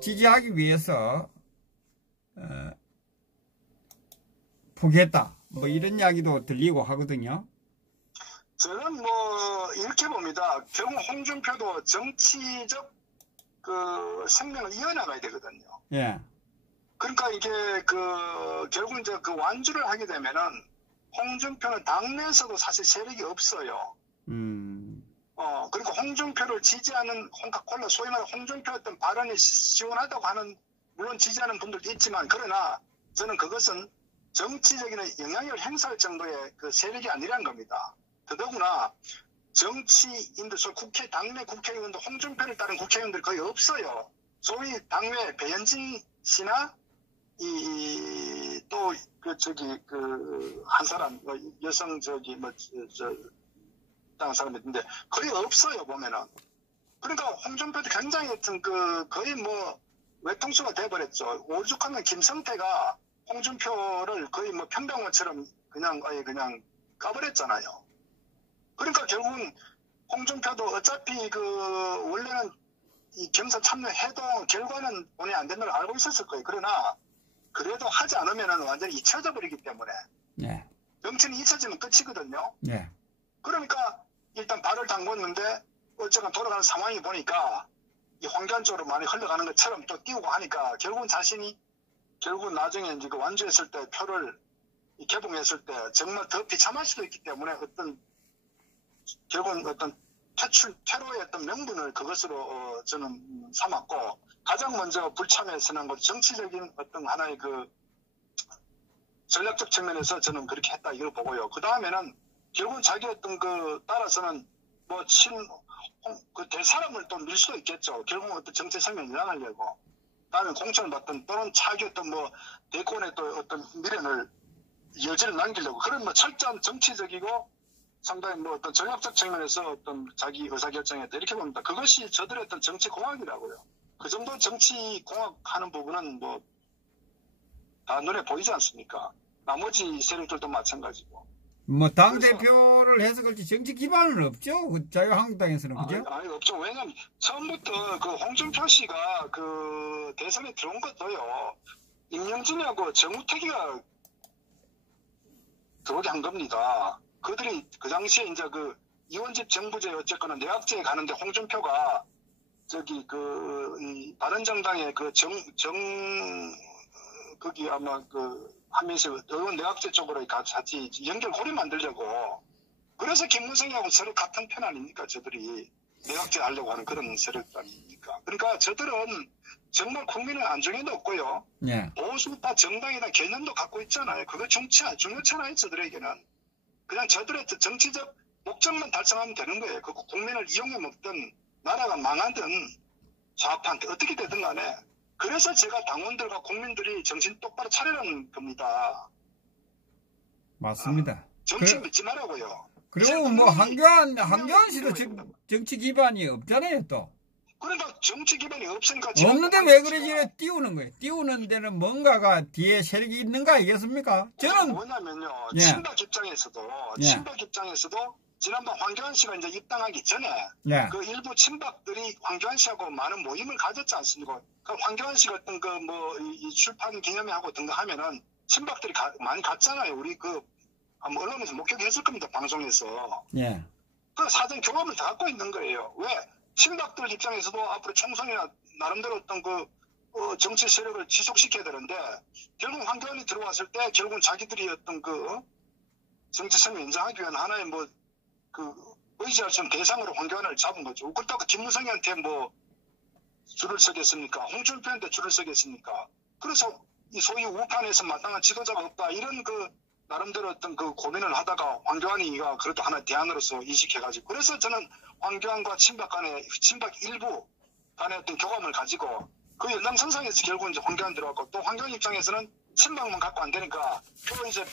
지지하기 위해서, 포기했다. 뭐 이런 이야기도 들리고 하거든요. 저는 이렇게 봅니다. 결국 홍준표도 정치적 생명을 이어나가야 되거든요. 예. 그러니까 이게 결국 이제 완주를 하게 되면은 홍준표는 당내에서도 사실 세력이 없어요. 그러니까 홍준표를 지지하는 홍카콜라 소위 말하는 홍준표 어떤 발언이 시원하다고 하는 물론 지지하는 분들도 있지만 그러나 저는 그것은 정치적인 영향력을 행사할 정도의 세력이 아니라는 겁니다. 더더구나 정치인들, 당내 국회의원도 홍준표를 따른 국회의원들 거의 없어요. 소위 당내 배현진 씨나 한 사람, 여성, 다른 사람이 있는데, 거의 없어요, 보면은. 그러니까, 홍준표도 굉장히 거의 외통수가 돼버렸죠. 오죽하면 김성태가 홍준표를 거의 평병원처럼 그냥 까버렸잖아요. 그러니까 결국은 홍준표도 어차피 원래는 이 경선 참여해도 결과는 본인이 안 된다는 걸 알고 있었을 거예요. 그러나 그래도 하지 않으면 완전히 잊혀져 버리기 때문에 예. 정치는 잊혀지면 끝이거든요. 예. 그러니까 일단 발을 담궜는데 어쨌건 돌아가는 상황이 보니까 이 황교안 쪽으로 많이 흘러가는 것처럼 또 띄우고 하니까 결국은 나중에 이제 그 완주했을 때 표를 개봉했을 때 정말 더 비참할 수도 있기 때문에 결국은 어떤 퇴로의 어떤 명분을 그것으로 저는 삼았고, 가장 먼저 불참에 선한 것 정치적인 어떤 하나의 그 전략적 측면에서 저는 그렇게 했다 이걸 보고요. 그 다음에는 결국은 자기 어떤 그 따라서는 뭐 그 대사람을 또 밀 수도 있겠죠. 결국은 어떤 정치 생명을 일어나려고. 다음에 공천을 받든 또는 자기 어떤 뭐 대권의 또 어떤 미련을 여지를 남기려고. 그런 뭐 철저한 정치적이고 상당히 뭐 어떤 전략적 측면에서 어떤 자기 의사결정했다 이렇게 봅니다. 그것이 저들의 어떤 정치 공학이라고요. 그 정도 정치 공학하는 부분은 뭐 다 눈에 보이지 않습니까? 나머지 세력들도 마찬가지고. 뭐 당대표를 해서 그렇지 정치 기반은 없죠. 그 자유한국당에서는. 그죠? 아니 없죠. 왜냐면 처음부터 그 홍준표 씨가 그 대선에 들어온 것도요. 임명진하고 정우택이가 들어오게 한 겁니다. 그들이 그 당시에 이제 그 이원집 정부제 어쨌거나 내각제에 가는데 홍준표가 저기 이 바른정당의 거기 아마 하면서 의원 내각제 쪽으로 같이 연결고리 만들려고. 그래서 김무성하고 서로 같은 편 아닙니까? 저들이 내각제 하려고 하는 그런 세력 아닙니까? 그러니까 저들은 정말 국민의 안중에도 없고요. 예. 보수파 정당이나 개념도 갖고 있잖아요. 그거 중요찮아요. 저들에게는. 그냥 저들의 정치적 목적만 달성하면 되는 거예요. 그 국민을 이용해 먹든 나라가 망하든 좌파한테 어떻게 되든 간에. 그래서 제가 당원들과 국민들이 정신 똑바로 차리라는 겁니다. 맞습니다. 정치 믿지 말라고요. 그리고 뭐 황교안 씨도 정치 기반이 없잖아요, 또. 그러니까 정치 기반이 없으니까. 없는데 왜 그러지? 띄우는 거예요. 띄우는 데는 뭔가가 뒤에 세력이 있는가 아니겠습니까? 저는 뭐냐면요. 예. 친박 입장에서도 지난번 황교안 씨가 이제 입당하기 전에 예. 그 일부 친박들이 황교안 씨하고 많은 모임을 가졌지 않습니까? 그 황교안 씨가 어떤 이 출판 기념회 하고 등등하면은 친박들이 많이 갔잖아요. 우리 아마 언론에서 목격했을 겁니다. 방송에서. 예. 그 사전 교감을 다 갖고 있는 거예요. 왜? 친박들 입장에서도 앞으로 총선이나 나름대로 어떤 정치 세력을 지속시켜야 되는데, 결국 황교안이 들어왔을 때 결국은 자기들이 어떤 정치성을 인정하기 위한 하나의 의지할 수 없는 대상으로 황교안을 잡은 거죠. 그렇다고 김무성이한테 줄을 서겠습니까? 홍준표한테 줄을 서겠습니까? 그래서 이 소위 우판에서 마땅한 지도자가 없다. 이런 나름대로 어떤 고민을 하다가 황교안이가 그래도 하나 대안으로서 인식해가지고. 그래서 저는 황교안과 친박 일부 간의 어떤 교감을 가지고 그 연장선상에서 결국 이제 황교안 들어갔고, 또 황교안 입장에서는 친박만 갖고 안 되니까 또 이제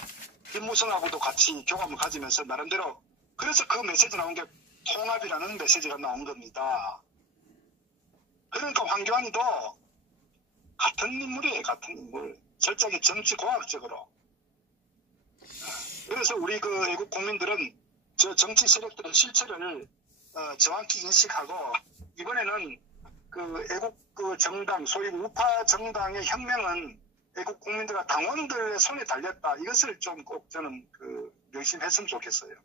김무성하고도 같이 교감을 가지면서 나름대로. 그래서 그 메시지 나온 게 통합이라는 메시지가 나온 겁니다. 그러니까 황교안이도 같은 인물이에요. 같은 인물. 철저하게 정치공학적으로. 그래서 우리 애국 국민들은 저 정치 세력들의 실체를 정확히 인식하고, 이번에는 애국 정당, 소위 우파 정당의 혁명은 애국 국민들과 당원들의 손에 달렸다. 이것을 좀 꼭 저는 명심했으면 좋겠어요.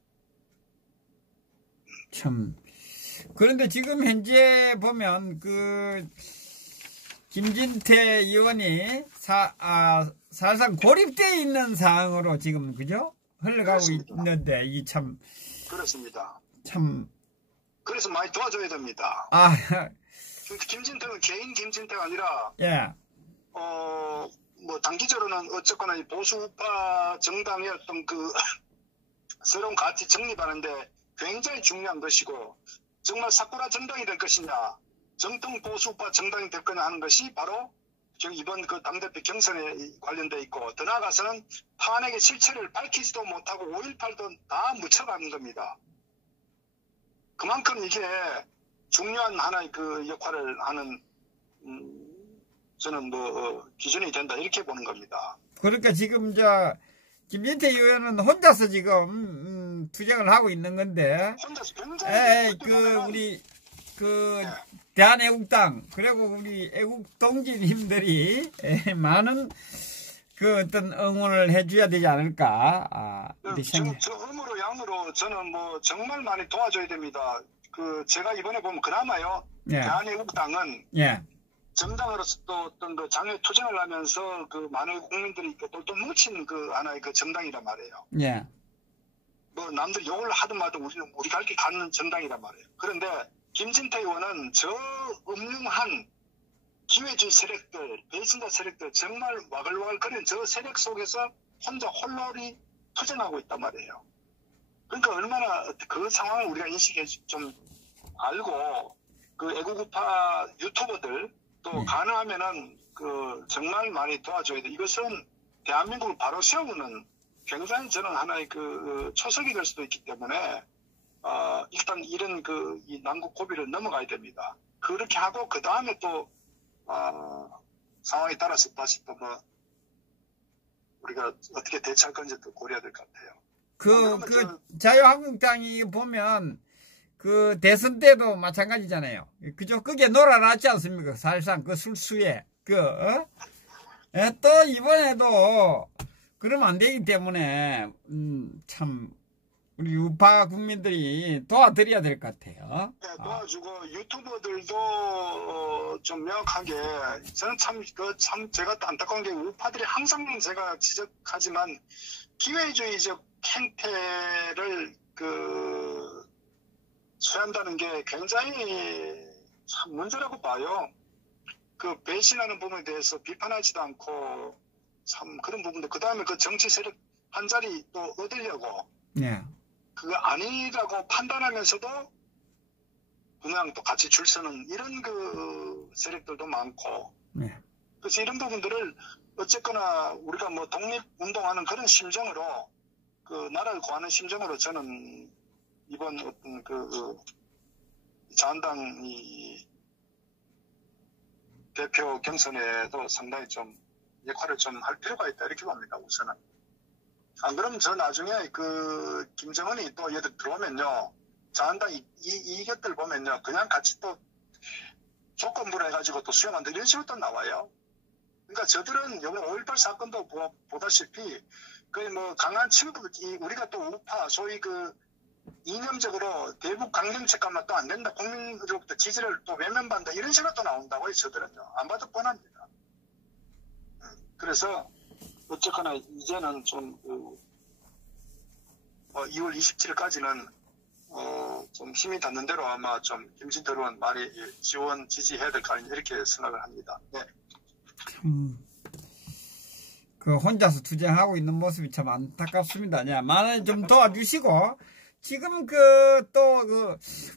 참. 그런데 지금 현재 보면 김진태 의원이 사실상 고립되어 있는 상황으로 지금 그죠? 흘러가고 그렇습니다. 있는데 이게 참. 그렇습니다. 참. 그래서 많이 도와줘야 됩니다. 김진태는 개인 김진태가 아니라 예. 단기적으로는 어쨌거나 이 보수 우파 정당의 어떤 새로운 가치 정립하는데 굉장히 중요한 것이고, 정말 사쿠라 정당이 될 것이냐, 정통 보수 우파 정당이 될 거냐 하는 것이 바로 지금 이번 당대표 경선에 관련돼 있고, 더 나아가서는 탄핵의 실체를 밝히지도 못하고 5.18도 다 묻혀가는 겁니다. 그만큼 이게 중요한 하나의 역할을 하는 저는 기준이 된다 이렇게 보는 겁니다. 그러니까 지금 김진태 의원은 혼자서 지금 투쟁을 하고 있는 건데. 혼자서 굉장히 우리 대한애국당 그리고 우리 애국 동지님들이 많은 그 어떤 응원을 해줘야 되지 않을까. 저 음으로 양으로 저는 뭐 정말 많이 도와줘야 됩니다. 그 제가 이번에 보면 그나마요. 예. 대한애국당은 예. 정당으로서 또 어떤 그 장외 투쟁을 하면서 그 많은 국민들이 또 뭉친 그 하나의 그 정당이란 말이에요. 예. 뭐 남들 욕을 하든 말든 우리 갈 길 가는 정당이란 말이에요. 그런데 김진태 의원은 저 음흉한 기회주의 세력들, 배신자 세력들 정말 와글와글거리는 저 세력 속에서 혼자 홀로리 투쟁하고 있단 말이에요. 그러니까 얼마나 그 상황을 우리가 인식해 좀 알고 그 애국우파 유튜버들 또 가능하면은 그 정말 많이 도와줘야 돼. 이것은 대한민국을 바로 세우는 굉장히 저는 하나의 그 초석이 될 수도 있기 때문에 일단 이런 그 이 난국 고비를 넘어가야 됩니다. 그렇게 하고 그 다음에 또 상황에 따라서 다시 또 뭐 우리가 어떻게 대처할 건지 또 고려해야 될 것 같아요. 자유한국당이 보면 그 대선 때도 마찬가지잖아요. 그죠? 그게 놀아놨지 않습니까? 사실상 그 술수에 또 이번에도 그러면 안 되기 때문에 참 우리 우파 국민들이 도와드려야 될 것 같아요. 네, 도와주고 유튜버들도 좀 명확하게 저는 참 제가 안타까운 게 우파들이 항상 제가 지적하지만 기회주의적 행태를 취한다는 게 굉장히 참 문제라고 봐요. 그 배신하는 부분에 대해서 비판하지도 않고 참 그런 부분들. 그 다음에 그 정치 세력 한 자리 또 얻으려고. 네. 그거 아니라고 판단하면서도 그냥 또 같이 줄 서는 이런 그 세력들도 많고. 네. 그래서 이런 부분들을 어쨌거나 우리가 뭐 독립운동하는 그런 심정으로 그 나라를 구하는 심정으로 저는 이번 어떤 그 자한당 이 대표 경선에도 상당히 좀 역할을 좀 할 필요가 있다 이렇게 봅니다. 우선은. 안 그러면 저 나중에 그 김정은이 또 얘들 들어오면요. 자한당 이 것들 보면요. 그냥 같이 또 조건부로 해가지고 또 수용한다 이런 식으로 또 나와요. 그러니까 저들은 이번 5.18 사건도 보다시피 거의 뭐 강한 친구, 우리가 또 우파 소위 그 이념적으로 대북 강경책까지만 또 안 된다. 국민으로부터 지지를 또 외면받는다. 이런 식으로 또 나온다고요. 저들은요. 안 봐도 뻔합니다. 그래서 어쨌거나 이제는 좀 2월 27일까지는 좀 힘이 닿는 대로 아마 좀 김진태 의원 많이 지원 지지해야 될 거 아니냐 이렇게 생각을 합니다. 네. 그 혼자서 투쟁하고 있는 모습이 참 안타깝습니다. 많이 좀 도와주시고 지금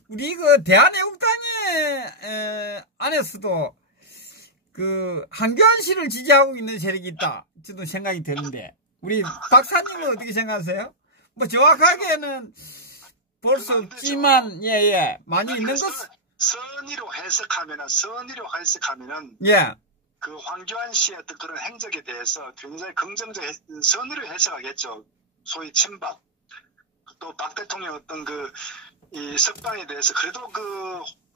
우리 대한애국당의 안에서도 그 한교안 씨를 지지하고 있는 세력이 있다. 저도 생각이 드는데 우리 박사님은 어떻게 생각하세요? 뭐 정확하게는 볼 수 없지만 많이 있는 것. 선의로 해석하면은 그 황교안 씨의 어떤 그런 행적에 대해서 굉장히 긍정적 선의로 해석하겠죠. 소위 친박 또 박 대통령 어떤 이 석방에 대해서 그래도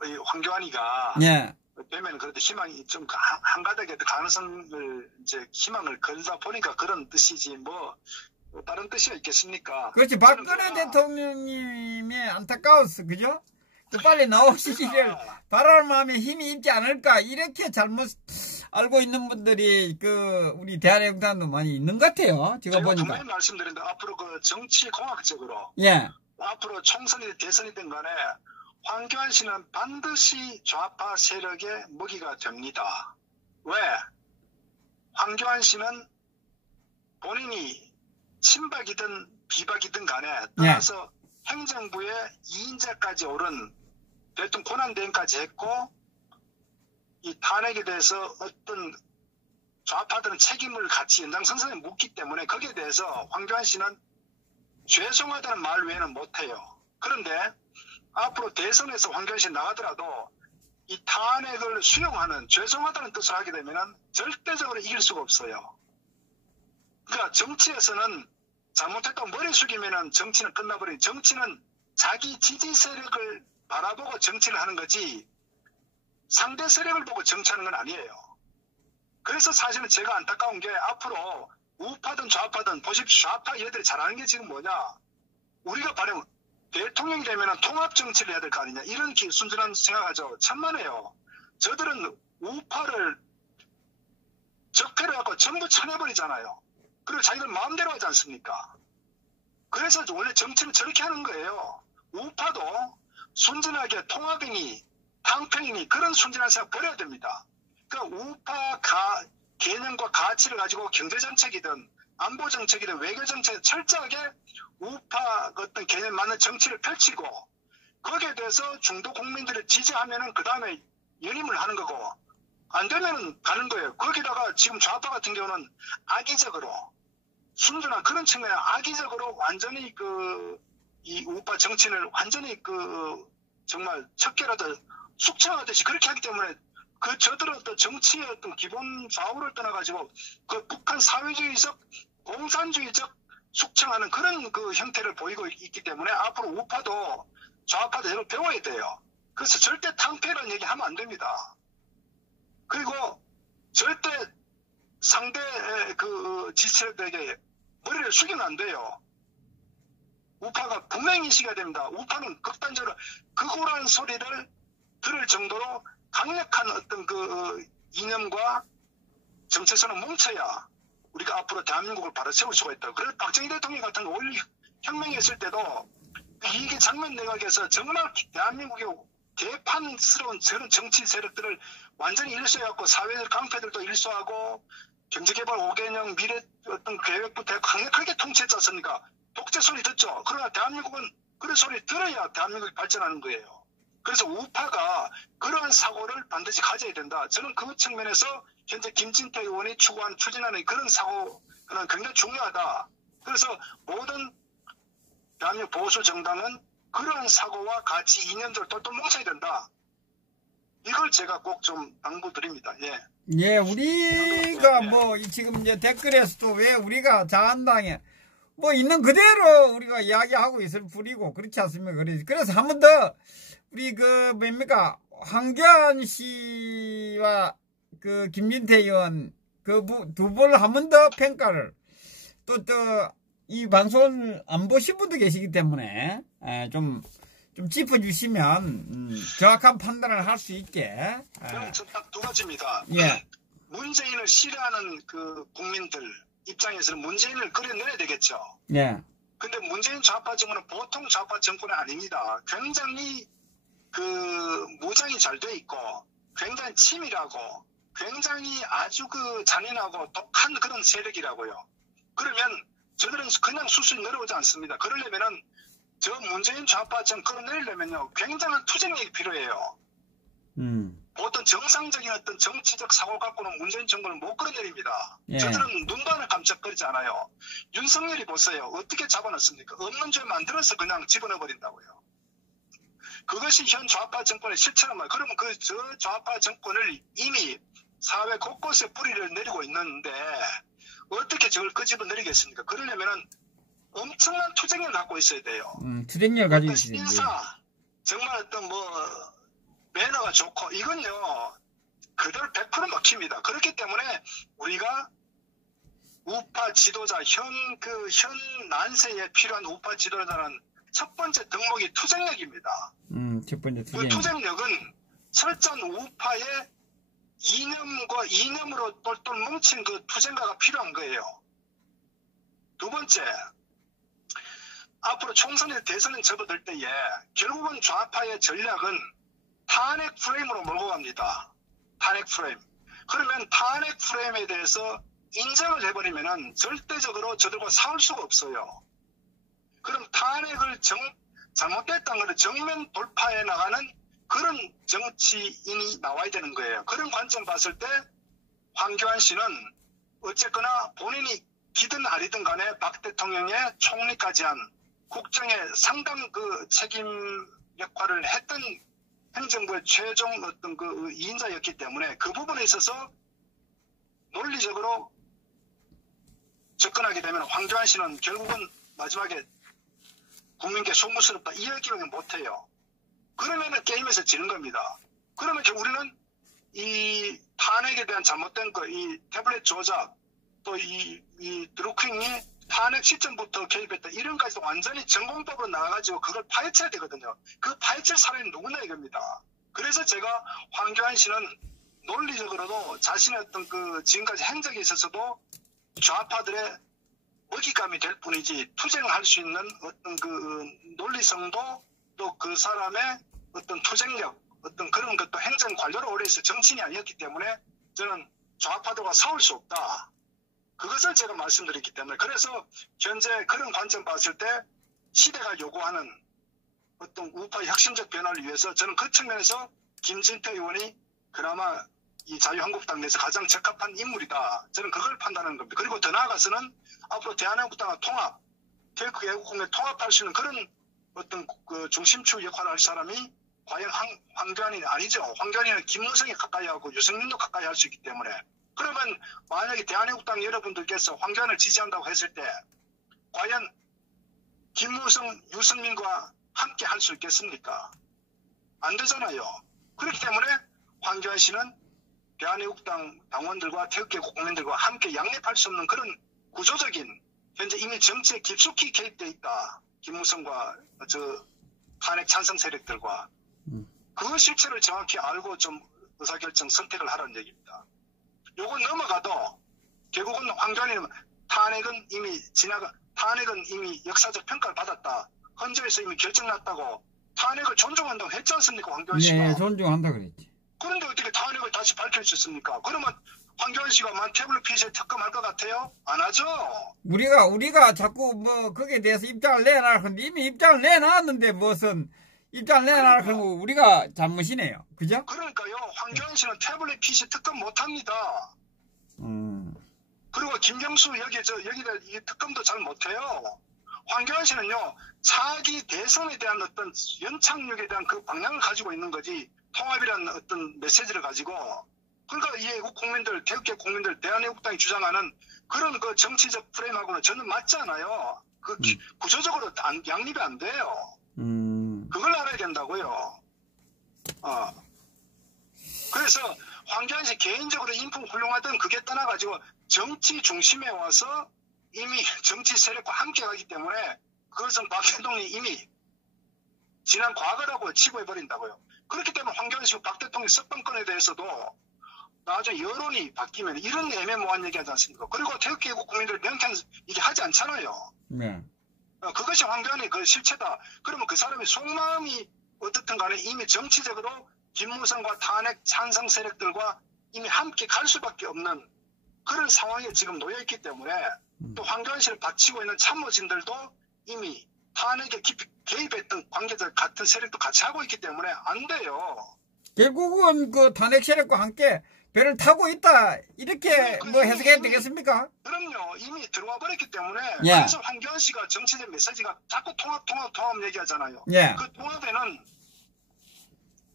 이 황교안이가 되면 그래도 희망이 좀 한가닥에 가능성을 이제 희망을 걸다 보니까 그런 뜻이지 뭐 다른 뜻이 있겠습니까? 그렇지. 박근혜 대통령님의 안타까웠어, 그죠? 빨리 나오시기를 바랄 마음에 힘이 있지 않을까 이렇게 잘못 알고 있는 분들이 우리 대한애국당도 많이 있는 것 같아요. 제가 보니까. 분명히 말씀드린다. 앞으로 그 정치 공학적으로 앞으로 총선이 대선이든 간에 황교안 씨는 반드시 좌파 세력의 먹이가 됩니다. 왜? 황교안 씨는 본인이 친박이든 비박이든 간에 따라서 행정부의 2인자까지 오른 대통령 권한대행까지 했고 이 탄핵에 대해서 어떤 좌파들은 책임을 같이 연장선상에 묻기 때문에 거기에 대해서 황교안 씨는 죄송하다는 말 외에는 못해요. 그런데 앞으로 대선에서 황교안 씨 나가더라도 이 탄핵을 수용하는 죄송하다는 뜻을 하게 되면 절대적으로 이길 수가 없어요. 그러니까 정치에서는 잘못했다고 머리 숙이면 정치는 끝나버린 정치는 자기 지지 세력을 바라보고 정치를 하는 거지 상대 세력을 보고 정치하는 건 아니에요. 그래서 사실은 제가 안타까운 게 앞으로 우파든 좌파든 보십시오. 좌파 얘들이 잘하는 게 지금 뭐냐. 우리가 바로 대통령이 되면 통합 정치를 해야 될 거 아니냐. 이런 순전한 생각하죠. 천만에요. 저들은 우파를 적폐를 갖고 전부 쳐내버리잖아요. 그리고 자기들 마음대로 하지 않습니까? 그래서 원래 정치는 저렇게 하는 거예요. 우파도 순전하게 통합이니 당편이니 그런 순전한 생각 버려야 됩니다. 그러니까 우파 개념과 가치를 가지고 경제정책이든 안보정책이든 외교정책 철저하게 우파 어떤 개념 맞는 정치를 펼치고 거기에 대해서 중도 국민들을 지지하면은 그 다음에 연임을 하는 거고 안 되면은 가는 거예요. 거기다가 지금 좌파 같은 경우는 악의적으로 순전한 그런 측면에 악의적으로 완전히 이 우파 정치를 완전히 정말 척결하듯 숙청하듯이 그렇게 하기 때문에 저들은 어떤 정치의 어떤 기본 좌우를 떠나가지고 북한 사회주의적 공산주의적 숙청하는 그런 형태를 보이고 있기 때문에 앞으로 우파도 좌파도 이걸 배워야 돼요. 그래서 절대 탕폐라는 얘기 하면 안 됩니다. 그리고 절대 상대 지지자들에게 머리를 숙이면 안 돼요. 우파가 분명히 인식해야 됩니다. 우파는 극단적으로 극우라는 소리를 들을 정도로 강력한 어떤 이념과 정체성을 뭉쳐야 우리가 앞으로 대한민국을 바로 세울 수가 있다. 그래서 박정희 대통령 같은 5.16 혁명했을 때도 이게 장면 내각에서 정말 대한민국의 개판스러운 저런 정치 세력들을 완전히 일소해갖고 사회적 깡패들도 일소하고 경제개발 5개년 미래 어떤 계획부터 강력하게 통치했지 않습니까? 독재 소리 듣죠. 그러나 대한민국은 그런 소리 들어야 대한민국이 발전하는 거예요. 그래서 우파가 그러한 사고를 반드시 가져야 된다. 저는 그 측면에서 현재 김진태 의원이 추진하는 그런 사고는 굉장히 중요하다. 그래서 모든 대한민국 보수 정당은 그러한 사고와 같이 이념들 똘똘 뭉쳐야 된다. 이걸 제가 꼭 좀 당부드립니다. 예. 예, 우리가 지금 이제 댓글에서도 왜 우리가 자한당에 있는 그대로 우리가 이야기하고 있을 뿐이고 그렇지 않습니까? 그래서 한 번 더 우리 황교안 씨와 김진태 의원 두 분을 한 번 더 평가를 또 이 방송을 안 보신 분도 계시기 때문에 좀 짚어주시면 정확한 판단을 할 수 있게. 그럼 딱 두 가지입니다. 예. 문재인을 싫어하는 국민들 입장에서는 문재인을 끌어내야 되겠죠. 예. 근데 문재인 좌파 정권은 보통 좌파 정권이 아닙니다. 굉장히 무장이 잘 돼 있고 굉장히 치밀하고 굉장히 아주 잔인하고 독한 그런 세력이라고요. 그러면 저들은 그냥 수순이 내려오지 않습니다. 그러려면은 저 문재인 좌파 정권을 내리려면요 굉장한 투쟁력이 필요해요. 어떤 정상적인 어떤 정치적 사고 갖고는 문재인 정권을 못 끌어내립니다. 예. 저들은 눈도 하나 깜짝거리지 않아요. 윤석열이 보세요. 어떻게 잡아놨습니까? 없는 죄 만들어서 그냥 집어넣어버린다고요. 그것이 현 좌파 정권의 실체란 말이에요. 그러면 저 좌파 정권을 이미 사회 곳곳에 뿌리를 내리고 있는데 어떻게 저걸 끄집어내리겠습니까? 그러려면은 엄청난 투쟁력을 갖고 있어야 돼요. 투쟁력을 가지고 있어야 돼요. 인사, 정말 어떤 매너가 좋고 이건요 그대로 100% 먹힙니다. 그렇기 때문에 우리가 우파 지도자 현 난세에 필요한 우파 지도자는 첫 번째 덕목이 투쟁력입니다. 첫 번째 그 투쟁력은 철저한 우파의 이념으로 똘똘 뭉친 투쟁가가 필요한 거예요. 두 번째, 앞으로 총선에 대선에 접어들 때에 결국은 좌파의 전략은 탄핵 프레임으로 몰고 갑니다. 탄핵 프레임. 그러면 탄핵 프레임에 대해서 인정을 해버리면은 절대적으로 저들과 싸울 수가 없어요. 그럼 탄핵을 잘못됐다는 걸 정면 돌파해 나가는 그런 정치인이 나와야 되는 거예요. 그런 관점 봤을 때 황교안 씨는 어쨌거나 본인이 기든 아니든 간에 박 대통령의 총리까지 한 국정의 상당 책임 역할을 했던 행정부의 최종 어떤 2인자였기 때문에 그 부분에 있어서 논리적으로 접근하게 되면 황교안 씨는 결국은 마지막에 국민께 송구스럽다 이 얘기는 못해요. 그러면은 게임에서 지는 겁니다. 그러면 우리는 이 탄핵에 대한 잘못된 이 태블릿 조작, 또 이 드루킹이 탄핵 시점부터 개입했다. 이런 것까지 완전히 전공법으로 나와가지고 그걸 파헤쳐야 되거든요. 그 파헤칠 사람이 누구냐 이겁니다. 그래서 제가 황교안 씨는 논리적으로도 자신의 어떤 그 지금까지 행적에 있어서도 좌파들의 먹잇감이 될 뿐이지 투쟁을 할 수 있는 어떤 그 논리성도 또 그 사람의 어떤 투쟁력, 어떤 그런 것도 행정 관료로 오래 있어 정치인이 아니었기 때문에 저는 좌파들과 싸울 수 없다. 그것을 제가 말씀드렸기 때문에 그래서 현재 그런 관점 봤을 때 시대가 요구하는 어떤 우파 혁신적 변화를 위해서 저는 그 측면에서 김진태 의원이 그나마 이 자유한국당 내에서 가장 적합한 인물이다. 저는 그걸 판단하는 겁니다. 그리고 더 나아가서는 앞으로 대한민국당과 통합, 개국공에 통합할 수 있는 그런 어떤 그 중심축 역할을 할 사람이 과연 황교안이 아니죠. 황교안이는 김무성이 가까이 하고 유승민도 가까이 할 수 있기 때문에 그러면 만약에 대한민국당 여러분들께서 황교안을 지지한다고 했을 때 과연 김무성, 유승민과 함께 할 수 있겠습니까? 안 되잖아요. 그렇기 때문에 황교안 씨는 대한민국당 당원들과 태극기국 국민들과 함께 양립할 수 없는 그런 구조적인 현재 이미 정치에 깊숙이 개입되어 있다. 김무성과 탄핵 찬성 세력들과 그 실체를 정확히 알고 좀 의사결정 선택을 하라는 얘기입니다. 요건 넘어가도 결국은 황교안이 탄핵은 이미 역사적 평가를 받았다. 헌재에서 이미 결정났다고 탄핵을 존중한다고 했지 않습니까? 황교안 씨가. 네, 존중한다 그랬지. 그런데 어떻게 탄핵을 다시 밝힐 수 있습니까? 그러면 황교안 씨가 태블릿 PC에 특검할 것 같아요? 안 하죠. 우리가 자꾸 뭐 거기에 대해서 입장을 내놔라 하는데 이미 입장을 내놨는데 무슨 입장을 내놔라 하는 거 우리가 잘못이네요. 그죠? 그러니까요. 황교안 씨는 태블릿 PC 특검 못합니다. 그리고 김경수 여기다 이 특검도 잘 못해요. 황교안 씨는요. 자기 대선에 대한 어떤 연착륙에 대한 그 방향을 가지고 있는 거지 통합이라는 어떤 메시지를 가지고 그러니까 이 애국 국민들, 태극기 국민들, 대한민국당이 주장하는 그런 그 정치적 프레임하고는 저는 맞지 않아요. 그 구조적으로 양립이 안 돼요. 그걸 알아야 된다고요. 그래서 황교안 씨 개인적으로 인품 훌륭하던 그게 떠나가지고 정치 중심에 와서 이미 정치 세력과 함께 가기 때문에 그것은 박대통령이 이미 지난 과거라고 치부해버린다고요. 그렇기 때문에 황교안 씨 박 대통령 석방권에 대해서도 나중에 여론이 바뀌면 이런 애매모호한 얘기 하지 않습니까? 그리고 태극기 애국 국민들 명쾌한 얘기 하지 않잖아요. 네. 그것이 황교안의 그 실체다. 그러면 그 사람의 속마음이 어떻든 간에 이미 정치적으로 김무성과 탄핵 찬성 세력들과 이미 함께 갈 수밖에 없는 그런 상황에 지금 놓여있기 때문에 또 황교안 씨를 바치고 있는 참모진들도 이미 탄핵에 깊이 개입했던 관계자 같은 세력도 같이 하고 있기 때문에 안 돼요. 결국은 그 탄핵 세력과 함께 배를 타고 있다 이렇게 뭐 해석해야 되겠습니까? 그럼요. 이미 들어와 버렸기 때문에 예. 그래서 황교안 씨가 정치적 메시지가 자꾸 통합 얘기하잖아요. 예.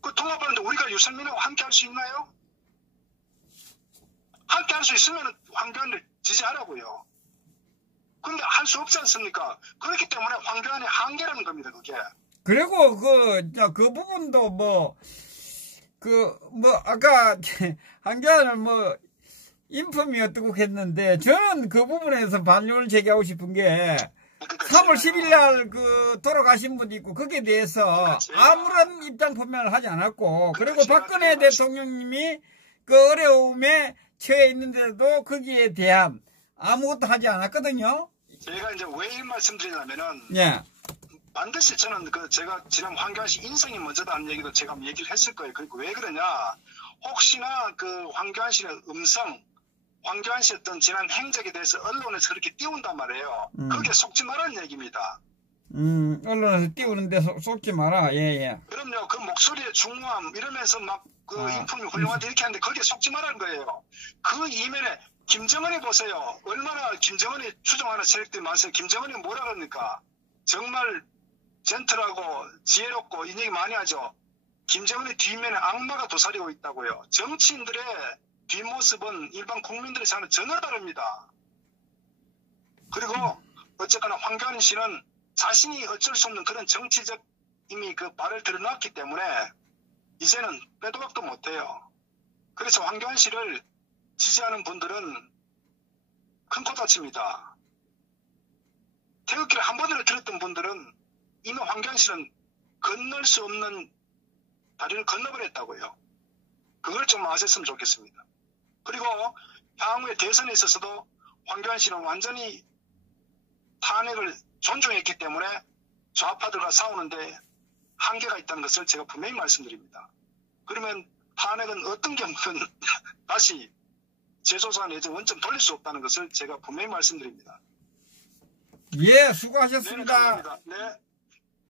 그 통합하는데 우리가 유승민하고 함께 할 수 있나요? 함께 할 수 있으면 황교안을 지지하라고요. 근데 할 수 없지 않습니까? 그렇기 때문에 황교안의 한계라는 겁니다. 그게. 그리고 그 부분도 아까 한교안은 인품이 어떻고 했는데 저는 그 부분에서 반론을 제기하고 싶은 게 3월 10일 날 돌아가신 분이 있고 거기에 대해서 아무런 입장 표명을 하지 않았고 그리고 박근혜 대통령님이 그 어려움에 처해 있는데도 거기에 대한 아무것도 하지 않았거든요. 제가 이제 왜 이 말씀드리냐면은 예. 반드시 저는 제가 지난 황교안 씨 인성이 먼저다는 얘기도 제가 얘기를 했을 거예요. 그리고 왜 그러냐? 혹시나 그 황교안 씨의 황교안 씨 어떤 지난 행적에 대해서 언론에서 그렇게 띄운단 말이에요. 그게 속지 말라는 얘기입니다. 언론에서 띄우는데 속지 마라. 예. 그럼요. 그 목소리의 중후함 이러면서 인품이 훌륭한데 이렇게 하는데 거기에 속지 말라는 거예요. 그 이면에 김정은이 보세요. 얼마나 김정은이 추종하는 세력들이 많아요. 김정은이 뭐라 그럽니까? 정말 젠틀하고 지혜롭고 이 얘기 많이 하죠. 김정은의 뒷면에 악마가 도사리고 있다고요. 정치인들의 뒷모습은 일반 국민들의 생각은 전혀 다릅니다. 그리고 어쨌거나 황교안 씨는 자신이 어쩔 수 없는 그런 정치적 이미 그 발을 드러놨기 때문에 이제는 빼도 박도 못해요. 그래서 황교안 씨를 지지하는 분들은 큰 코 다칩니다. 태극기를 한 번이라도 들었던 분들은 이미 황교안 씨는 건널 수 없는 다리를 건너버렸다고요. 그걸 좀 아셨으면 좋겠습니다. 그리고 향후의 대선에 있어서도 황교안 씨는 완전히 탄핵을 존중했기 때문에 좌파들과 싸우는데 한계가 있다는 것을 제가 분명히 말씀드립니다. 그러면 탄핵은 어떤 경우든 다시 재조사 내지 원점 돌릴 수 없다는 것을 제가 분명히 말씀드립니다. 예, 수고하셨습니다. 네, 감사합니다. 네.